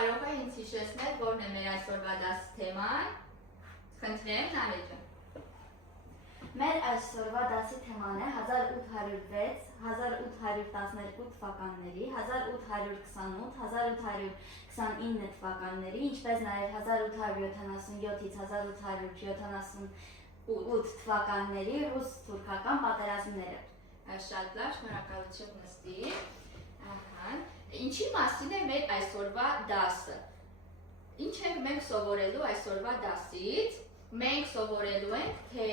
կարող է ինձ հիշեցնել, որն է մեր այսօրվա դասի թեման։ Խնդրեմ, Նարեջան։ Մեր այսօրվա դասի թեման է 1806-1812 թվականների, 1828-1829 թվականների, ինչպես նաև 1877-1878 թվականների ռուս-թուրքական պատերազմները։ Շատ լավ, շնորհակալություն Նստի։ Ինչի մասին է մեր այսօրվա դասը։ Ինչ ենք մենք սովորելու այսօրվա դասից։ Մենք սովորելու ենք, թե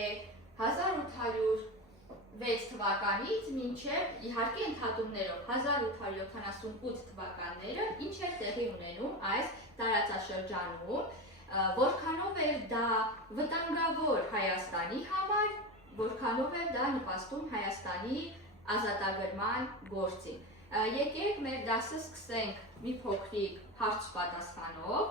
1806 թվականից մինչև իհարկե ընդհատումներով 1878 թվականները ինչ է տեղի ունենում այս տարածաշրջանում, որքանով էր դա վտանգավոր Հայաստանի համար, որքանով էր դա նպաստում Հայաստանի ազատագրման գործին։ Եկեք մեր դասը սկսենք մի փոքրիկ հարց-պատասխանով։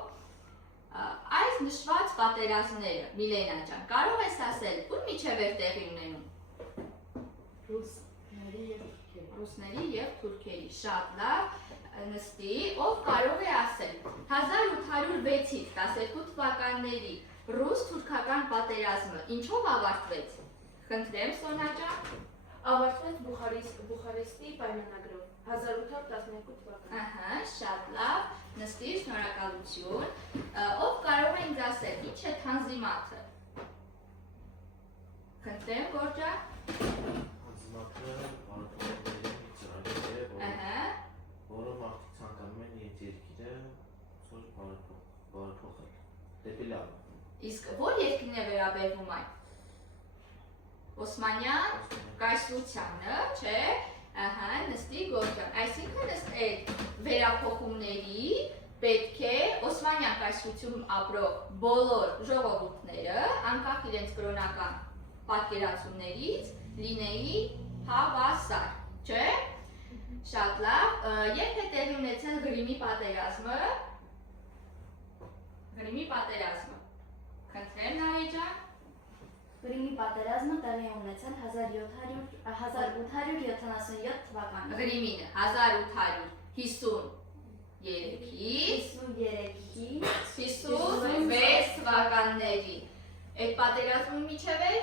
Այս նշված պատերազմները, Միլենա ջան, կարող ես ասել, ուր միջև էր տեղի ունենում։ Ռուսների և թուրքերի, շատ լավ, Նստի, ով կարող է ասել 1806-ից 12 թվականների ռուս-թուրքական պատերազմը ինչով ավարտվեց։ Խնդրեմ, Սոնա ջան։ Ավարտվեց Բուխարեստի պայմանագրով 1812 թվականին։ Շատ լավ, Նստի, շնորհակալություն։ Ով կարող է ինձ ասել, ինչ է թանզիմաթը։ Խնդրեմ, Գորջա։ Թանզիմաթը բարեկամների ծրագիր է, որը մարդիկ ցանկանում են իրենց երկիրը բարեփոխել, դեպի լավ։ Իսկ որ երկրին է վերաբերվում այն։ Օսմանյան կայսրությանը, չէ, Նստի, Գորջան, այսինքն այդ վերափոխումների պետք է Օսմանյան կայսրությունում ապրող բոլոր ժողովուրդները, անկախ իրենց կրոնական պատկերացումներից, լինեի հավասար, չէ։ Շատ լավ, երբ է տեղի ունեցել Գրիմի պատերազմը։ Խնդրեմ, Նարեջան։ Գրիմի պատերազմը տեղի ունեցել 1877 թվականին։ Գրիմինը 1853-56 թվականների։ Այդ պատերազմի միջև էր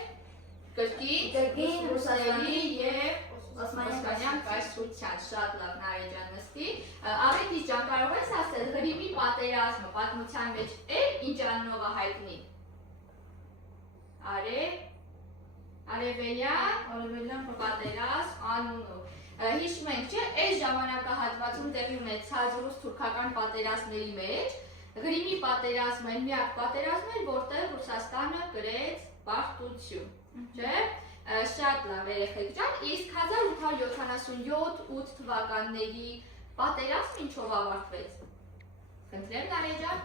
կրկին ռուսների և Օսմանյան կայսրության, շատ լավ Նարեջան, Նստի։ Ավետիս ջան, կարող ես ասել, Գրիմի պատերազմը պատմության մեջ ինչ անունով է հայտնի։ Արևելյան պատերազմ անունով։ Հիշում ենք, չէ, այս ժամանակահատվածում տեղի ունեցած ռուս-թուրքական պատերազմների մեջ Գրիմի պատերազմը միակ պատերազմն էր, որտեղ Ռուսաստանը կրեց պարտություն, չէ։ Շատ լավ երեխեք ջան, իսկ 1877-8 թվականների պատերազմը ինչով ավարտվեց։ Խնդրեմ, Նարեջան։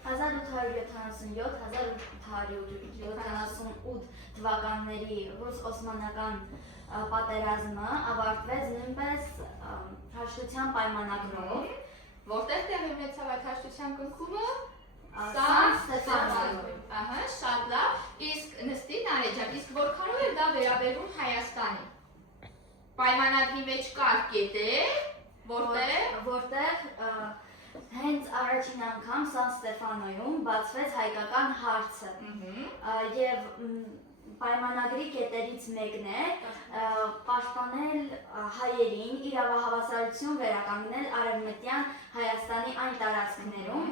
1877-1878 թվականների ռուս-օսմանական պատերազմը ավարտվեց նույնպես հաշտության պայմանագրով, որտեղ տեղի ունեցավ այդ հաշտության կնքումը։ Սան Ստեփանոյում։ Շատ լավ, իսկ Նստի, Նարեջան, իսկ որքանով է դա վերաբերում Հայաստանին։ Պայմանագրի մեջ կար կետեր, որտեղ հենց առաջին անգամ Սան Ստեփանոյում բացվեց հայկական հարցը և պայմանագրի կետերից մեկն է պաշտպանել հայերին իրավահավասարություն վերականգնել արևմտյան Հայաստանի այն տարածքներում,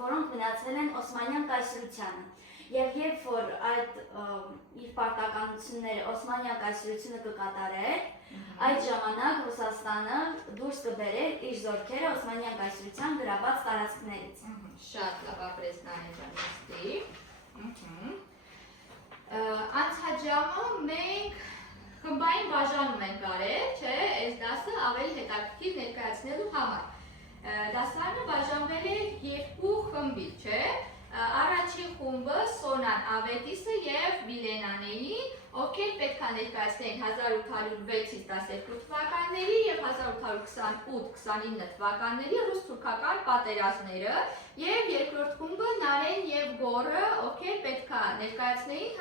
որոնք մնացել են Օսմանյան կայսրությանը։ Եվ երբ որ այդ իր պարտականությունները Օսմանյան կայսրությունը կկատարեր, այդ ժամանակ Ռուսաստանը դուրս կբերեր իր զորքերը Օսմանյան կայսրության գրաված տարածքներից։ Շատ լավ ապրեց Նարեջան, Նստի։ Անցած ժամը մենք խմբային բաժանում ենք արել, չէ, այս դասը ավելի հետաքրքիր ներկայացնելու համար։ Դասարանը բաժանվել է երկու խմբի, չէ։ Առաջին խումբը Սոնան, Ավետիսը և Միլենան էին, ովքեր պետք է ներկայացնեին 1806-ից 12 թվականների և 1828-29 թվականների ռուս-թուրքական պատերազմները, և երկրորդ խումբը Նարեն և Գոռը, ովքեր պետք է ներկայացնեին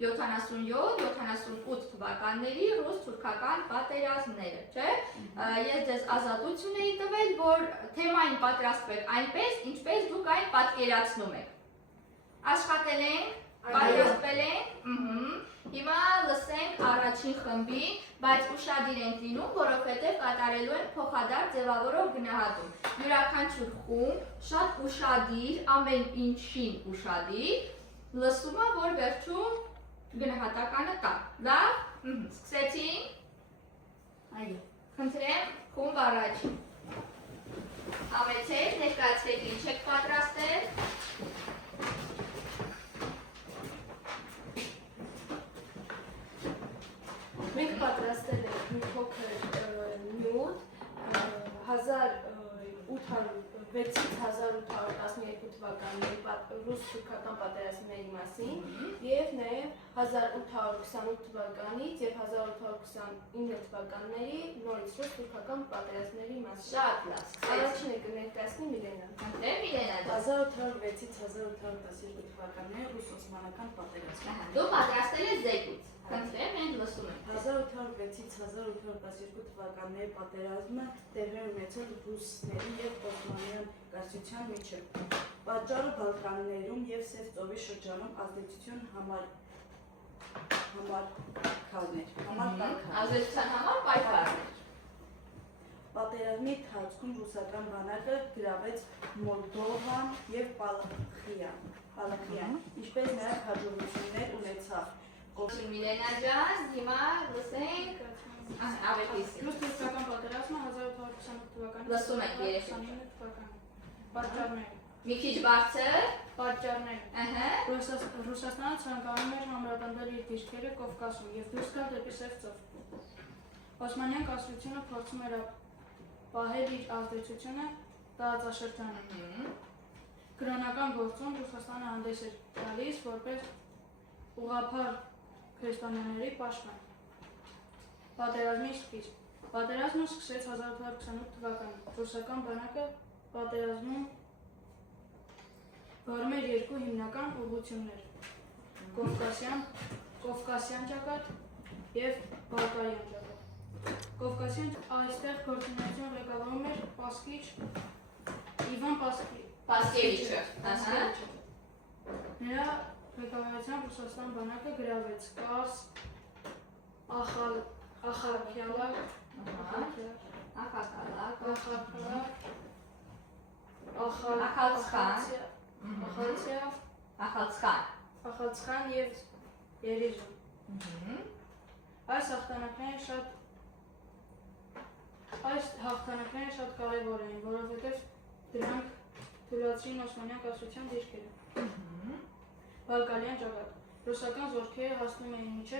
77-78 թվականների ռուս-թուրքական պատերազմները, չէ՞։ Ես ձեզ ազատություն էի տվել, որ թեմային պատրաստվեք այնպես, ինչպես դուք այն պատկերացնում եք։ Աշխատել ենք, պատրաստվել ենք, հիմա լսենք առաջին խմբին, բայց ուշադիր ենք լինում, որովհետև կատարելու են փոխադարձ ձևավորող գնահատում։ Յուրաքանչյուր խումբ շատ ուշադիր, ամեն ինչին ուշադիր, լսում է, որ վերջում գնահատականը տա։ Լավ, սկսեցինք։ Այո։ Խնդրեմ, խումբ առաջին։ Համեցեք, ներկայացրեք ինչ եք պատրաստել։ Մենք պատրաստել ենք մի փոքր նյութ 1806-1812 թվականների ռուս-թուրքական պատերազմների մասին եւ նաեւ 1828 թվականից եւ 1829 թվականների նորից ռուս-թուրքական պատերազմների մասին։ Շատ լավ, Առաջինը կներկայացնի Միլենան։ խնդրեմ Միլենա։ 1806-1812 թվականների ռուս-օսմանական պատերազմ։ Դու պատրաստել ես զեկույց։ Խնդրեմ, մենք լսում ենք։ 1806-1812 թվականների պատերազմը տեղի ունեցել ռուսների եւ օսմանյան կայսրության միջև։ Պատճառը Բալկաններում եւ Սև ծովի շրջանում ազդեցություն Ազդեցության համար պայքարներ։ Պատերազմի ընթացքում ռուսական բանակը գրավեց Մոլդովան եւ Պալախիան, ինչպես նաեւ հաջողություններ ունեցավ։ Միլենա ջան, հիմա լսենք ավետիսի։ Ռուս-թուրքական պատերազմը 1828 թվականից Լսում եք երեխեք։ Պատճառներ։ Մի քիչ բարձր։ Պատճառներ։ Ահա։ Ռուսաստանը ցանկանում էր համրապնդել իր դիրքերը Կովկասում եւ դուրս գալ դեպի Սև ծով։ Օսմանյան կայսրությունը փորձում էր պահել իր ազդեցությունը տարածաշրջանում։ Կրոնական գործում Ռուսաստանը հանդես էր գալիս որպես ուղղափառ քրիստոնյաների պաշտպան։ Պատերազմի սկիզբ։ Պատերազմը սկսեց 1828 թվականին։ Ռուսական բանակը պատերազմում վարում էր երկու հիմնական ուղղություններ՝ Կովկասյան ճակատ եւ Բալկարյան ճակատ։ Կովկասյան այստեղ գործունեություն ղեկավարում էր Պասկիչ Իվան Պասկևիչը։ Նրա ղեկավարությամբ Ռուսաստան բանակը գրավեց Կարս, Ախալքալակ, Ախալցխան եւ Երիժան։ Այս հաղթանակները շատ կարևոր էին, որովհետև դրանք թույլատրեցին Օսմանյան կայսրության դիրքերը։ Բալկարյան ճակատ։ Ռուսական զորքերը հասնում էին մինչև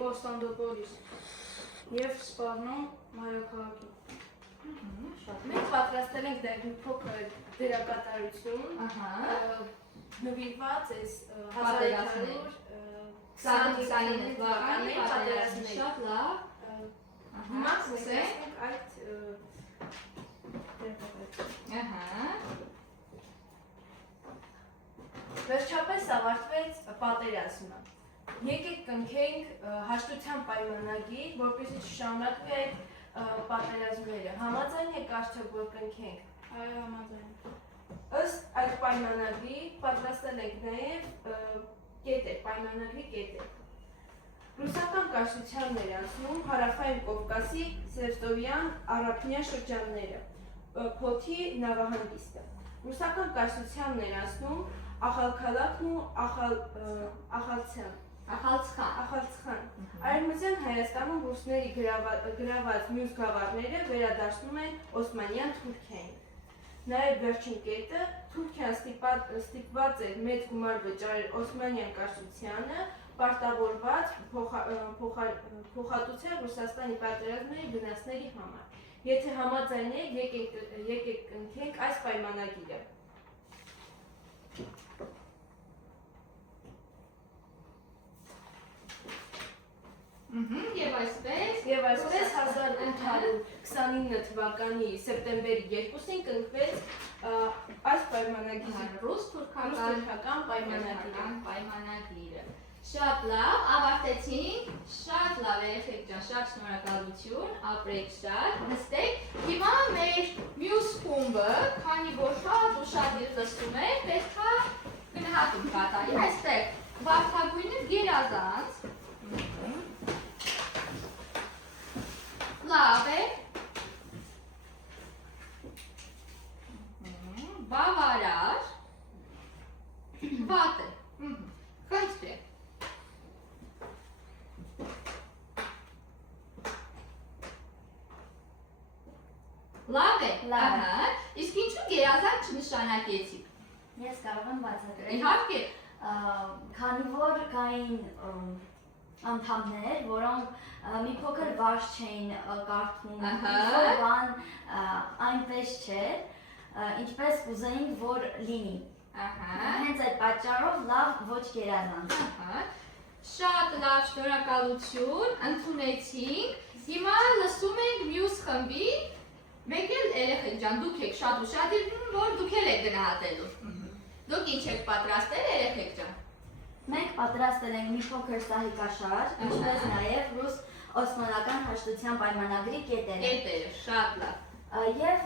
Կոստանդնուպոլիս եւ սպառնում մայրաքաղաքին։ Մենք պատրաստել ենք մի փոքր դերակատարություն, նվիրված է 1929 թվականի պատերազմներին։ Շատ լավ։ Հիմա կսենք այդ Վերջապես ավարտվեց պատերազմը։ Եկեք կնքենք հաշտության պայմանագիր, որպեսզի շարունակվի այդ պատերազմները։ Համաձայն եք արդյոք որ կնքենք։ Այո, համաձայն։ Ըստ այդ պայմանագրի պատրաստել ենք նաև կետեր, պայմանագրի կետեր։ Ռուսական կայսրության ներանցնում հարավային Կովկասի Սևծովյան առափնյա շրջանները, Փոթի նավահանգիստը։ Ռուսական կայսրության ներանցնում Ախալքալակն ու Ախալցխան։ Արևմտյան Հայաստանում ռուսների գրաված մյուս գավառները վերադարձնում են Օսմանյան Թուրքիային։ Նաև վերջին կետը Թուրքիան ստիպված էր մեծ գումար վճարել Օսմանյան կայսրությանը, պարտավորված փոխհատուցել Ռուսաստանի պատերազմների վնասների համար։ Եթե համաձայն եք, եկեք կնքենք այս պայմանագիրը։ Եվ այսպես 1829 թվականի սեպտեմբերի 2-ին կնքվեց այս պայմանագիրը ռուս-թուրքական պայմանագիրը պայմանագիրը։ Շատ լավ, ավարտեցինք, շատ լավ երեխեք ջան, շատ շնորհակալություն, ապրեք շատ, նստեք։ Հիմա մեր մյուս խումբը, քանի որ շատ ու շատ լսում եք, պետք է գնահատում կատարի, այստեղ վարդագույնը գերազանց։ Լավ է։ Բավարար։ Վատ է։ Խնդրեմ։ Լավ է։ Լավ է։ Ահա։ Իսկ ինչու գերազանց չնշանակեցիք։ Ես կարող եմ բացատրել։ Իհարկե։ Քանի որ կային անդամներ, որոնք մի փոքր վարժ չէին կարդում, Ահա։ բան այնպես չէր, ինչպես կուզեին, որ լինի։ Ահա։ Հենց այդ պատճառով լավ ոչ գերազանց։ Ահա։ Շատ լավ, շնորհակալություն, ընդունեցինք։ Հիմա լսում ենք մյուս խմբի, մեկ էլ երեխեք ջան, դուք եք շատ ուշադիր, որ դուք էլ եք գնահատելու։ Դուք ինչ եք պատրաստել երեխեք ջան։ Մենք պատրաստել ենք մի փոքր սահիկաշար, ինչպես նաև ռուս-օսմանական հաշտության պայմանագրի կետերը։ Կետերը, շատ լավ։ Եվ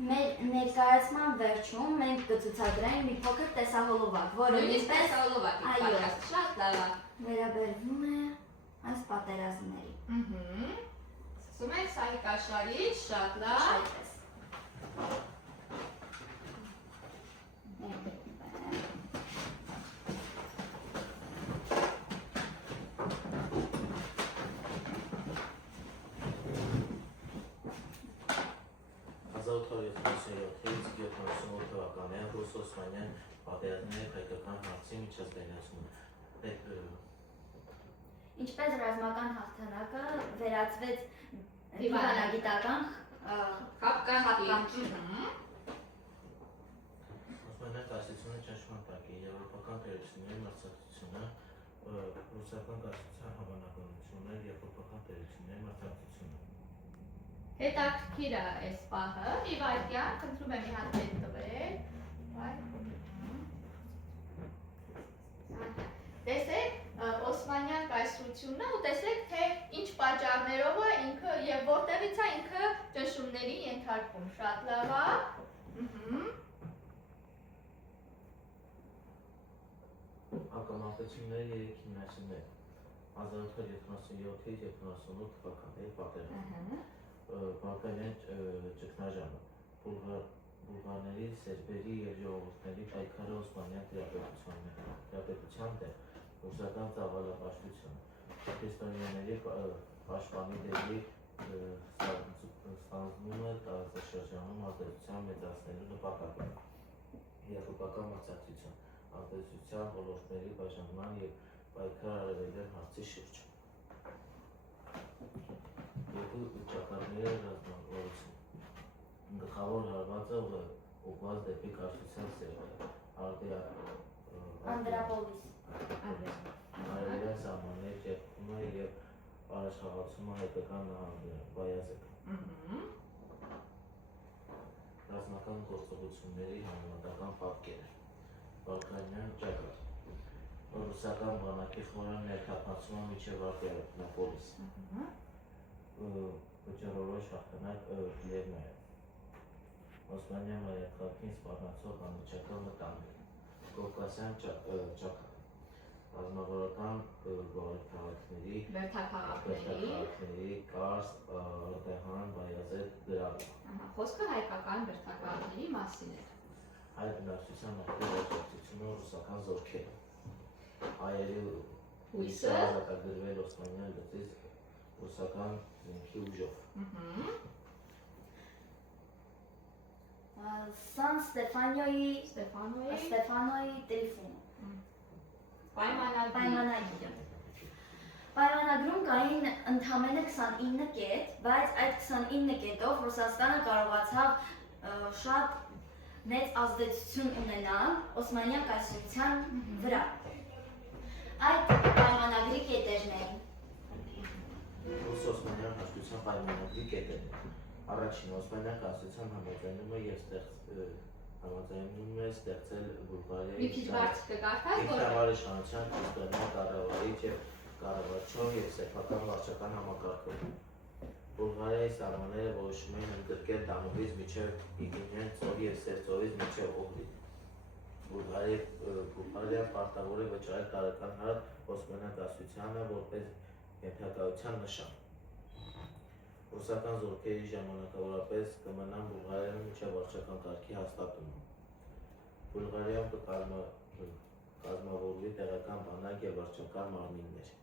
մեր ներկայացման վերջում մենք կցուցադրենք մի փոքր տեսահոլովակ, որը Նույնիսկ տեսահոլովակ եք Այո։ պատրաստ, շատ լավ է։ վերաբերվում է այս պատերազմների։ Սկսում ենք սահիկաշարից, շատ լավ։ Այդպես։ թվականյան ռուս-օսմանյան պատերազմների հայկական հարցի միջազգայնացումը։ Ինչպես ռազմական հաղթանակը վերածվեց դիվանագիտական Խապկանքի։ Օսմանյան կայսրությունը ճնշման տակ է, եվրոպական տերությունների մրցակցությունը, ռուսական կայսրության հավանականությունը, եվրոպական տերությունների մրցակցությունը։ Հետաքրքիր է այս պահը, մի վայրկյան, խնդրում եմ մի հատ հետ տվել։ Տեսեք Օսմանյան կայսրությունը ու տեսեք թե ինչ պատճառներով է ինքը եւ որտեղից է ինքը ճնշումների ենթարկվում։ Շատ լավ է։ Հակամարտությունների երեք հիմնասյուներ 1877-78 թվականների պատերազմ։ Բալկանյան ճգնաժամը, բուլղարների, սերբերի և ժողովուրդների պայքարը Օսմանյան տիրապետության դեմ, ռուսական ծավալապաշտությունը, քրիստոնյաների պաշտպանի դերի ստանձնումը տարածաշրջանում ազդեցության մեծացնելու նպատակով, եվրոպական մրցակցություն, ազդեցության ոլորտների բաժանման և պայքար արևելյան հարցի շուրջ։ Երկու ճակատների ռազմավարություն։ Գլխավոր հարվածը ուղղված դեպի կայսրության սերմերը, Անդրապոլիս։ արևելյան սահմանների ճեղքումը և առաջխաղացումը հայկական նահանգները, Բայազեդ։ Ռազմական գործողությունների համեմատական պատկերը, Բալկանյան ճակատ, ռուսական բանակի խորան ներթափանցումը մինչև Արտիապոլիս, վճռորոշ հաղթանակ Լեռնայում, Օսմանյան մայրաքաղաքին սպառնացող անմիջական վտանգներ, Կովկասյան ճակատ, ռազմավարական քաղաքների, Կարս, Արտեհան, Բայազեդ, Գրավը։ Խոսքը հայկական բերդաքաղաքների մասին է։ Հայ բնակչության ակտիվ աջակցությունը ռուսական զորքերը։ Հայերի հույսը ազատագրվել Օսմանյան լծից ռուսական զենքի ուժով։ Սան Ստեֆանոյի Տրիֆունը։ Պայմանագիրը։ Պայմանագրում կային ընդամենը 29 կետ, բայց այդ 29 կետով Ռուսաստանը կարողացավ շատ մեծ ազդեցություն ունենալ Օսմանյան կայսրության վրա։ Այդ պայմանագրի կետերն էին։ Ռուս-օսմանյան հաշտության պայմանագրի կետերը Առաջին Օսմանյան կայսրության համաձայնումը եւ համաձայնում է ստեղծել Մի Բուլղարիայի քիչ բարձր կկարդաս, որ ինքնավար իշխանության քրիստոնյա կառավարիչ եւ կառավարչով եւ սեփական վարչական համակարգով։ Բուլղարիայի սահմանները որոշում էին ընդգրկել Դանուբից մինչև Իգինյան ծով եւ Սև ծովից մինչև Օղրիդ։ Բուլղարիա պարտավոր է վճարել տարեկան հարկ Օսմանյան կայսրությանը որպես ենթակայության նշան։ Ռուսական զորքերի ժամանակավորապես կմնան Բուլղարիայում մինչև վարչական կարգի հաստատումը։ Բուլղարիայում կկազմավորվի տեղական բանակ եւ վարչական մարմիններ։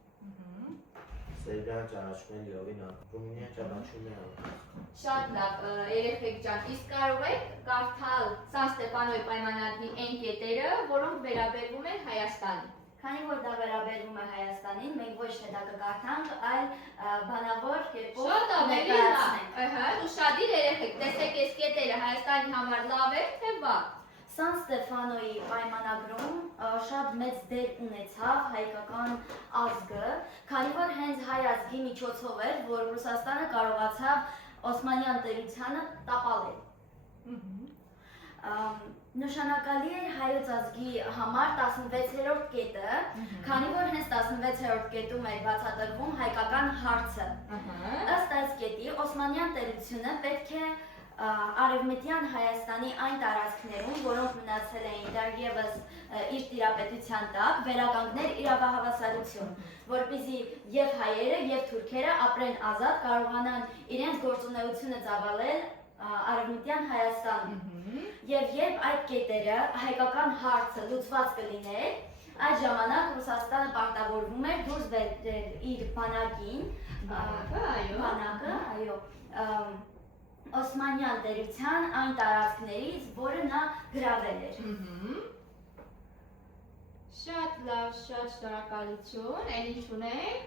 Սերբիան ճանաչում է լիովին Ռումինիան ճանաչում է անկախ։ շատ լավ, երեխեք ջան, իսկ կարող եք կարդալ Սան Ստեփանոյի պայմանագրի այն կետերը, որոնք վերաբերվում են Հայաստանին։ Քանի որ դա վերաբերվում է Հայաստանին, մենք ոչ թե դա կկարդանք, այլ բանավոր կերպով Շատ ավելի լավ։ Ուշադիր երեխեք, տեսեք այս կետերը Հայաստանի համար լավ է, թե վատ։ Սան Ստեփանոյի պայմանագրում շատ մեծ դեր ունեցավ հայկական ազգը, քանի որ հենց հայ ազգի միջոցով էր, որ Ռուսաստանը կարողացավ Օսմանյան տերությանը տապալել։ Նշանակալի էր հայոց ազգի համար 16-րդ կետը, քանի որ հենց 16-րդ կետում էր բացատրվում հայկական հարցը։ Ըստ այս կետի Օսմանյան տերությունը պետք է Արևմտյան Հայաստանի այն տարածքներում, որոնք մնացել էին դեռևս իր տիրապետության տակ, վերականգներ իրավահավասարություն, որպեսզի եւ հայերը եւ թուրքերը ապրեն ազատ, կարողանան իրենց գործունեությունը ծավալել Արևմտյան Հայաստանում։ Եվ երբ այդ կետերը հայկական հարցը լուծված կլիներ, այդ ժամանակ Ռուսաստանը պարտավորվում էր դուրս բերել իր բանակին, Օսմանյան տերության այն տարածքներից, որը նա գրավել էր։ Շատ լավ, շատ շնորհակալություն, էլ ինչ ունենք։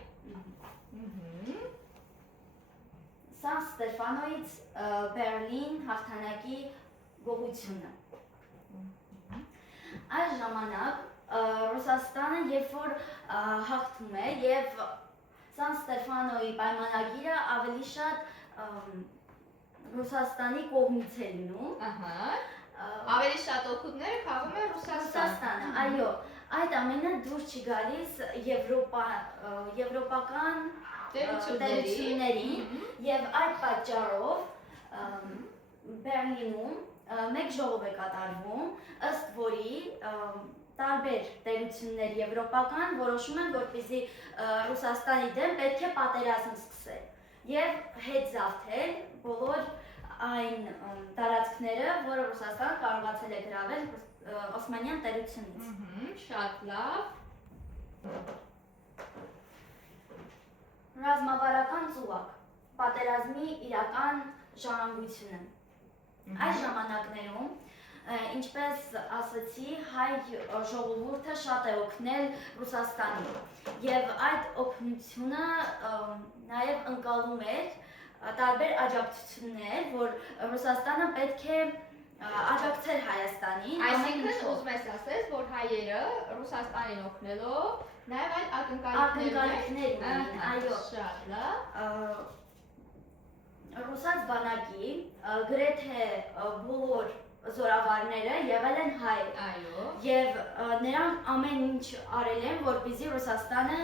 Սան Ստեփանոյից Բերլին հաղթանակի գողությունը։ Այս ժամանակ Ռուսաստանը երբ որ հաղթում է եւ Սան Ստեփանոյի պայմանագիրը ավելի շատ Ռուսաստանի կողմից է լինում։ Ավելի շատ օգուտներ քաղում է Ռուսաստանը։ Այո, այդ ամենը դուրս չի գալիս եվրոպական տերություններին եւ այդ պատճառով Բերլինում մեկ ժողով է կատարվում, ըստ որի տարբեր տերություններ եվրոպական որոշում են, որպեսզի Ռուսաստանի դեմ պետք է պատերազմ սկսել եւ հետ զավթել բոլոր այն տարածքները, որը Ռուսաստանը կարողացել է գրավել Օսմանյան տերությունից։ Շատ լավ։ Ռազմավարական ծուղակ, պատերազմի իրական ժառանգությունը։ Այս ժամանակներում, ինչպես ասացի, հայ ժողովուրդը շատ է օգնել Ռուսաստանին եւ այդ օգնությունը նաեւ ընկալում էր տարբեր աջակցություններ, որ Ռուսաստանը պետք է աջակցել Հայաստանին։ Այսինքն ուզում ես ասես, որ հայերը Ռուսաստանին օգնելով նաեւ այդ ակնկալիքներ ունեն, այո։ Շատ լավ։ Ռուսաց բանակի գրեթե բոլոր զորավարները եղել են հայ։ Այո։ Եվ նրանք ամեն ինչ արել են, որպեսզի Ռուսաստանը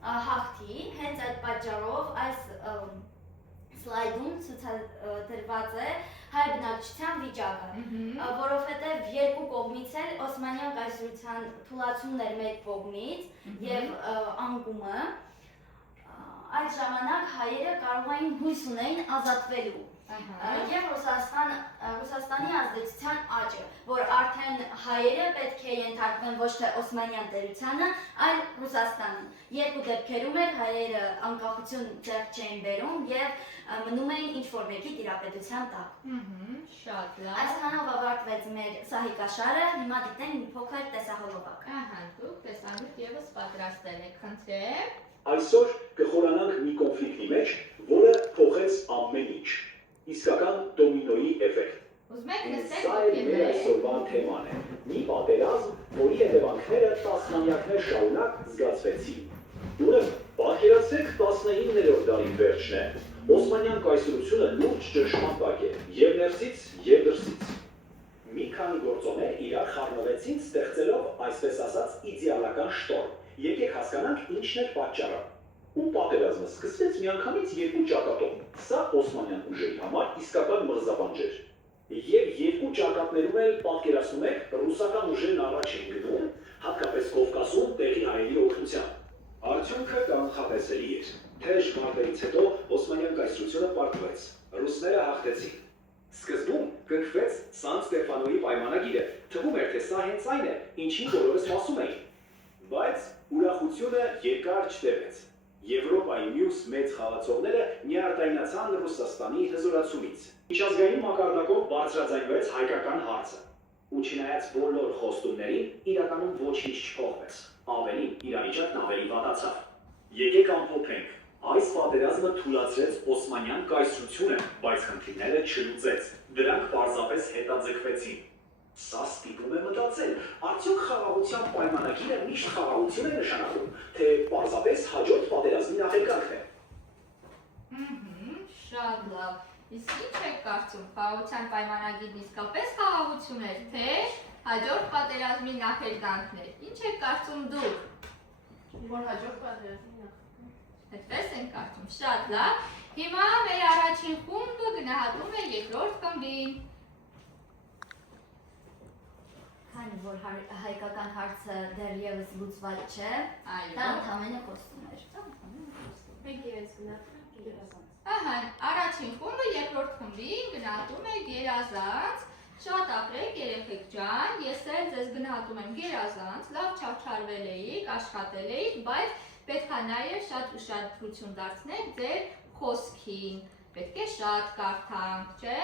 հաղթի, հենց այդ պատճառով այս սլայդում ցուցադրված է հայ բնակչության վիճակը, որովհետև երկու կողմից էլ Օսմանյան կայսրության թուլացումն էր մեկ կողմից եւ անկումը, այդ ժամանակ հայերը կարող էին հույս ունեին ազատվելու եւ Ռուսաստանի ազդեցության աճը, որ արդեն հայերը պետք է ենթարկվեն ոչ թե Օսմանյան տերությանը, այլ Ռուսաստանին։ Երկու դեպքերում էլ հայերը անկախություն ձեռք չէին բերում եւ մնում էին ինչ-որ մեկի տիրապետության տակ։ Շատ լավ։ Այսքանով ավարտվեց մեր սահիկաշարը, հիմա դիտենք մի փոքր տեսահոլովակ։ Դուք տեսանուք եւս պատրաստել եք, խնդրեմ։ Այսօր կխորանանք մի կոնֆլիկտի մեջ, որը փոխեց ամեն ինչ։ Իսկական դոմինոյի էֆեկտ։ Ուզում եք նստեք Սա էլ մեր այսօրվա թեման է։ Մի պատերազմ, որի հետևանքները տասնամյակներ շարունակ զգացվեցին։ Ուրեմն, պահ Պատկերացրեք 19-րդ դարի վերջն է։ Օսմանյան կայսրությունը լուրջ ճնշման տակ է եւ ներսից եւ դրսից։ Մի քանի գործոններ իրար խառնվեցին, ստեղծելով, այսպես ասած, իդեալական շտորմ։ Եկեք հասկանանք ինչն էր պատճառը։ Ու պատերազմը սկսվեց միանգամից երկու ճակատով։ Սա օսմանյան ուժերի համար իսկական մրզաբանջ էր։ Եվ երկու ճակատներում էլ պատկերացնում եք, ռուսական ուժերն առաջ են գնում, հատկապես Կովկասում տեղի հայերի օգնությամբ։ Արդյունքը կանխատեսելի էր։ Թեժ մարտերից հետո օսմանյան կայսրությունը պարտվեց։ Ռուսները հաղթեցին։ Սկզբում կնքվեց Սան Ստեֆանոյի պայմանագիրը։ Թվում էր, թե սա հենց այն է, ինչին բոլորը սպասում էին։ Բայց ուրախությունը երկար չտևեց։ Եվրոպայի մյուս մեծ խաղացողները նյարդայնացան Ռուսաստանի հզորացումից։ Միջազգային մակարդակով բարձրաձայնվեց հայկական հարցը։ Ու չնայած բոլոր խոստումներին, իրականում ոչինչ չփոխվեց։ Ավելին, իրավիճակն ավելի վատացավ։ Եկեք ամփոփենք։ Այս պատերազմը թույլատրեց օսմանյան կայսրությունը, բայց խնդիրները չլուծեց։ Դրանք պարզապես հետաձգվեցին։ Սա ստիպում է մտածել, արդյոք խաղաղության պայմանագիրը միշտ խաղաղություն է նշանակում, թե պարզապես հաջորդ պատերազմի նախերգանքն է։ Շատ լավ։ Իսկ ինչ եք կարծում, խաղաղության պայմանագիրն իսկապես խաղաղություն էր, թե հաջորդ պատերազմի նախերգանքն էր։ Ինչ եք կարծում դուք։ Որ հաջորդ պատերազմի Այդպես են կարծում, շատ լավ։ Հիմա մեր առաջին խումբը գնահատում է երկրորդ խմբին։ Քանի որ հայկական հարցը դեռևս լուծված չէ, դա ընդհանրապես խոսում էր։ Մենք իրենց գնահատում Ահա, առաջին խումբը երկրորդ խմբին գնահատում է գերազանց։ Շատ ապրեք երեխեք ջան, ես էլ ձեզ գնահատում եմ գերազանց, լավ չարչարվել էիք, աշխատել էիք, բայց պետք է նաև շատ ուշադրություն դարձնեք ձեր խոսքին։ Պետք է շատ կարդանք, չէ՞։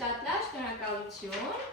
Շատ լավ, շնորհակալություն։